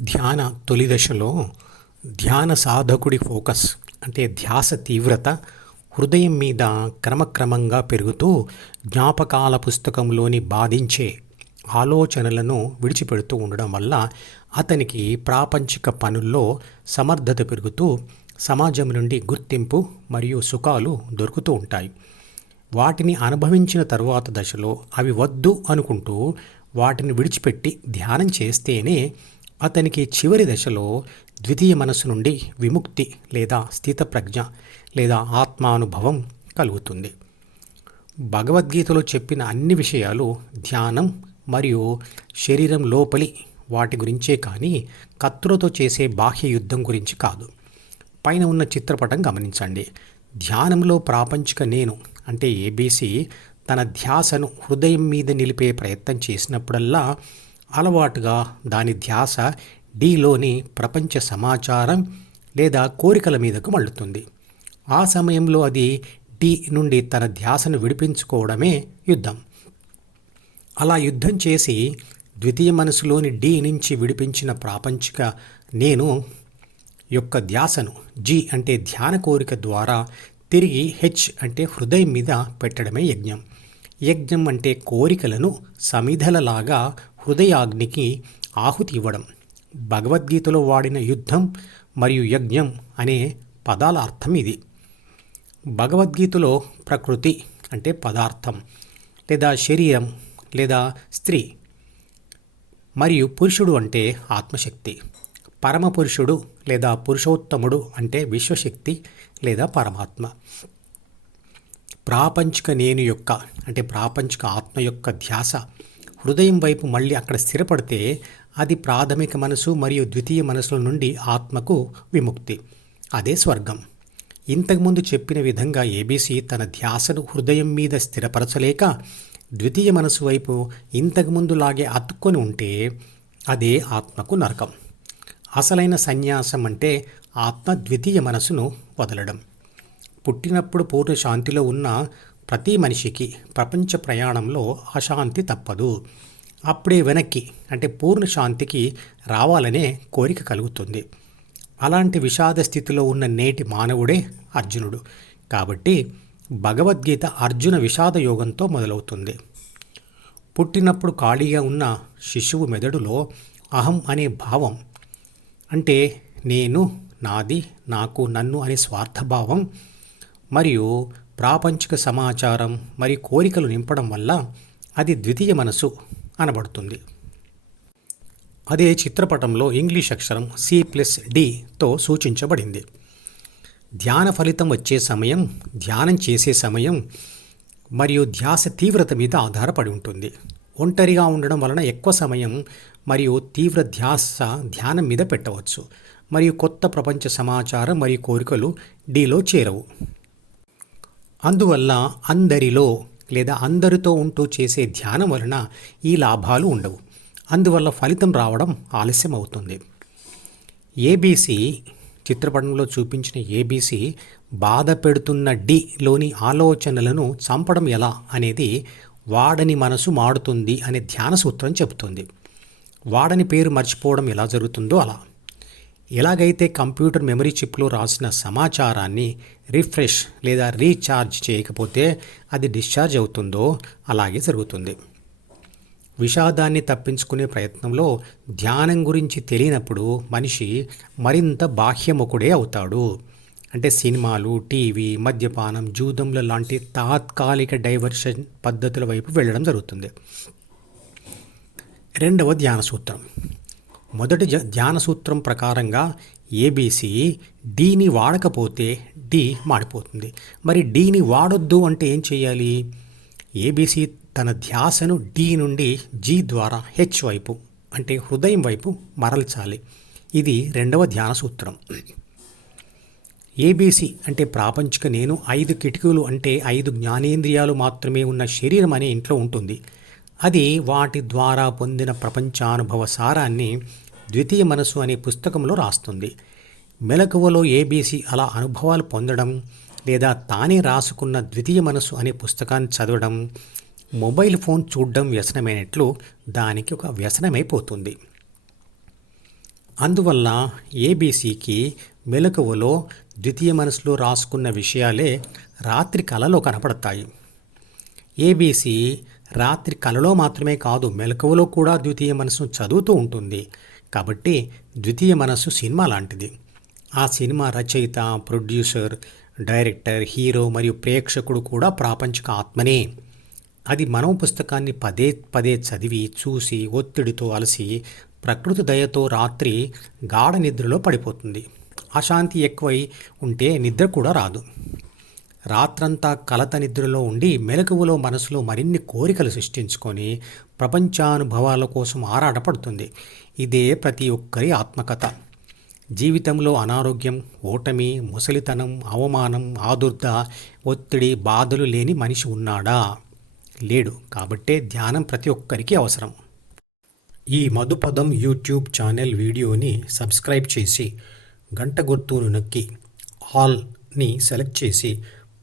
ధ్యాన తొలి దశలో ధ్యాన సాధకుడి ఫోకస్ అంటే ధ్యాస తీవ్రత హృదయం మీద క్రమక్రమంగా పెరుగుతూ జ్ఞాపకాల పుస్తకంలోని బాధించే ఆలోచనలను విడిచిపెడుతూ ఉండడం వల్ల అతనికి ప్రాపంచిక పనుల్లో సమర్థత పెరుగుతూ సమాజం నుండి గుర్తింపు మరియు సుఖాలు దొరుకుతూ ఉంటాయి. వాటిని అనుభవించిన తరువాత దశలో అవి వద్దు అనుకుంటూ వాటిని విడిచిపెట్టి ధ్యానం చేస్తేనే అతనికి చివరి దశలో ద్వితీయ మనసు నుండి విముక్తి లేదా స్థితప్రజ్ఞ లేదా ఆత్మానుభవం కలుగుతుంది. భగవద్గీతలో చెప్పిన అన్ని విషయాలు ధ్యానం మరియు శరీరం లోపలి వాటి గురించే కానీ కత్తులతో చేసే బాహ్య యుద్ధం గురించి కాదు. పైన ఉన్న చిత్రపటం గమనించండి. ధ్యానంలో ప్రాపంచిక నేను అంటే ఏబీసీ తన ధ్యాసను హృదయం మీద నిలిపే ప్రయత్నం చేసినప్పుడల్లా అలవాటుగా దాని ధ్యాస డీలోని ప్రపంచ సమాచారం లేదా కోరికల మీదకు మళ్ళుతుంది. ఆ సమయంలో అది డి నుండి తన ధ్యాసను విడిపించుకోవడమే యుద్ధం. అలా యుద్ధం చేసి ద్వితీయ మనసులోని డి నుంచి విడిపించిన ప్రాపంచిక నేను యొక్క ధ్యాసను జీ అంటే ధ్యాన కోరిక ద్వారా తిరిగి హెచ్ అంటే హృదయం మీద పెట్టడమే యజ్ఞం. యజ్ఞం అంటే కోరికలను సమిధలలాగా హృదయాగ్నికి ఆహుతి ఇవ్వడం భగవద్గీతలో వాడిన యుద్ధం మరియు యజ్ఞం అనే పదాల అర్థం ఇది. భగవద్గీతలో ప్రకృతి అంటే పదార్థం లేదా శరీరం లేదా స్త్రీ మరియు పురుషుడు అంటే ఆత్మశక్తి పరమపురుషుడు లేదా పురుషోత్తముడు అంటే విశ్వశక్తి లేదా పరమాత్మ. ప్రాపంచిక నేను యొక్క అంటే ప్రాపంచిక ఆత్మ యొక్క ధ్యాస హృదయం వైపు మళ్ళీ అక్కడ స్థిరపడితే అది ప్రాథమిక మనసు మరియు ద్వితీయ మనసుల నుండి ఆత్మకు విముక్తి. అదే స్వర్గం. ఇంతకుముందు చెప్పిన విధంగా ఏబీసీ తన ధ్యాసను హృదయం మీద స్థిరపరచలేక ద్వితీయ మనసు వైపు ఇంతకుముందులాగే అతుక్కొని ఉంటే అదే ఆత్మకు నరకం. అసలైన సన్యాసం అంటే ఆత్మ ద్వితీయ మనసును వదలడం. పుట్టినప్పుడు పూర్ణ శాంతిలో ఉన్న ప్రతి మనిషికి ప్రపంచ ప్రయాణంలో అశాంతి తప్పదు. అప్పుడే వెనక్కి అంటే పూర్ణ శాంతికి రావాలనే కోరిక కలుగుతుంది. అలాంటి విషాద స్థితిలో ఉన్న నేటి మానవుడే అర్జునుడు. కాబట్టి భగవద్గీత అర్జున విషాద యోగంతో మొదలవుతుంది. పుట్టినప్పుడు ఖాళీగా ఉన్న శిశువు మెదడులో అహం అనే భావం అంటే నేను నాది నాకు నన్ను అనే స్వార్థభావం మరియు ప్రాపంచిక సమాచారం మరియు కోరికలు నింపడం వల్ల అది ద్వితీయ మనసు అనబడుతుంది. అదే చిత్రపటంలో ఇంగ్లీష్ అక్షరం సి ప్లస్ డితో సూచించబడింది. ధ్యాన ఫలితం వచ్చే సమయం ధ్యానం చేసే సమయం మరియు ధ్యాస తీవ్రత మీద ఆధారపడి ఉంటుంది. ఒంటరిగా ఉండడం వలన ఎక్కువ సమయం మరియు తీవ్ర ధ్యాస ధ్యానం మీద పెట్టవచ్చు. మరియు కొత్త ప్రపంచ సమాచారం మరియు కోరికలు డీలో చేరవు. అందువల్ల అందరిలో లేదా అందరితో ఉంటూ చేసే ధ్యానం వలన ఈ లాభాలు ఉండవు. అందువల్ల ఫలితం రావడం ఆలస్యం అవుతుంది ఏబీసీ చిత్రపటంలో చూపించిన ఏబీసీ బాధ పెడుతున్న డిలోని ఆలోచనలను చంపడం ఎలా అనేది వాడని మనసు మాడుతుంది అనే ధ్యాన సూత్రం చెబుతుంది. వాడని పేరు మర్చిపోవడం ఎలా జరుగుతుందో అలా. ఎలాగైతే కంప్యూటర్ మెమరీ చిప్లో రాసిన సమాచారాన్ని రిఫ్రెష్ లేదా రీఛార్జ్ చేయకపోతే అది డిశ్చార్జ్ అవుతుందో అలాగే జరుగుతుంది. విషాదాన్ని తప్పించుకునే ప్రయత్నంలో ధ్యానం గురించి తెలియనప్పుడు మనిషి మరింత బాహ్యముఖుడే అవుతాడు. అంటే సినిమాలు టీవీ మద్యపానం జూదంల లాంటి తాత్కాలిక డైవర్షన్ పద్ధతుల వైపు వెళ్ళడం జరుగుతుంది. రెండవ ధ్యాన సూత్రం. మొదటి ధ్యాన సూత్రం ప్రకారంగా ఏబీసీ డీని వాడకపోతే డి మాడిపోతుంది. మరి డీని వాడొద్దు అంటే ఏం చేయాలి? ఏబీసీ తన ధ్యాసను డి నుండి జీ ద్వారా హెచ్ వైపు అంటే హృదయం వైపు మరల్చాలి. ఇది రెండవ ధ్యాన సూత్రం. ఏబీసీ అంటే ప్రాపంచిక నేను ఐదు కిటికీలు అంటే ఐదు జ్ఞానేంద్రియాలు మాత్రమే ఉన్న శరీరం అనే ఇంట్లో ఉంటుంది. అది వాటి ద్వారా పొందిన ప్రపంచానుభవ సారాన్ని ద్వితీయ మనసు అనే పుస్తకంలో రాస్తుంది. మెలకువలో ఏబీసీ అలా అనుభవాలు పొందడం లేదా తానే రాసుకున్న ద్వితీయ మనసు అనే పుస్తకాన్ని చదవడం మొబైల్ ఫోన్ చూడడం వ్యసనమైనట్లు దానికి ఒక వ్యసనమైపోతుంది. అందువల్ల ఏబీసీకి మెలకువలో ద్వితీయ మనసులో రాసుకున్న విషయాలే రాత్రి కలలో కనపడతాయి. ఏబీసీ రాత్రి కలలో మాత్రమే కాదు మెలకువలో కూడా ద్వితీయ మనసును చదువుతూ ఉంటుంది. కాబట్టి ద్వితీయ మనస్సు సినిమా లాంటిది. ఆ సినిమా రచయిత ప్రొడ్యూసర్ డైరెక్టర్ హీరో మరియు ప్రేక్షకుడు కూడా ప్రాపంచిక ఆత్మనే. అది మనం పుస్తకాన్ని పదే పదే చదివి చూసి ఒత్తిడితో అలసి ప్రకృతి దయతో రాత్రి గాఢ నిద్రలో పడిపోతుంది. అశాంతి ఎక్కువై ఉంటే నిద్ర కూడా రాదు. రాత్రంతా కలత నిద్రలో ఉండి మెలకువలో మనసులో మరిన్ని కోరికలు సృష్టించుకొని ప్రపంచానుభవాల కోసం ఆరాటపడుతుంది. ఇదే ప్రతి ఒక్కరి ఆత్మకథ. జీవితంలో అనారోగ్యం ఓటమి ముసలితనం అవమానం ఆదుర్ద ఒత్తిడి బాధలు లేని మనిషి ఉన్నాడా? లేడు. కాబట్టే ధ్యానం ప్రతి ఒక్కరికి అవసరం. ఈ మధుపదం యూట్యూబ్ ఛానల్ వీడియోని సబ్స్క్రైబ్ చేసి గంట గుర్తును నొక్కి ఆల్ని సెలెక్ట్ చేసి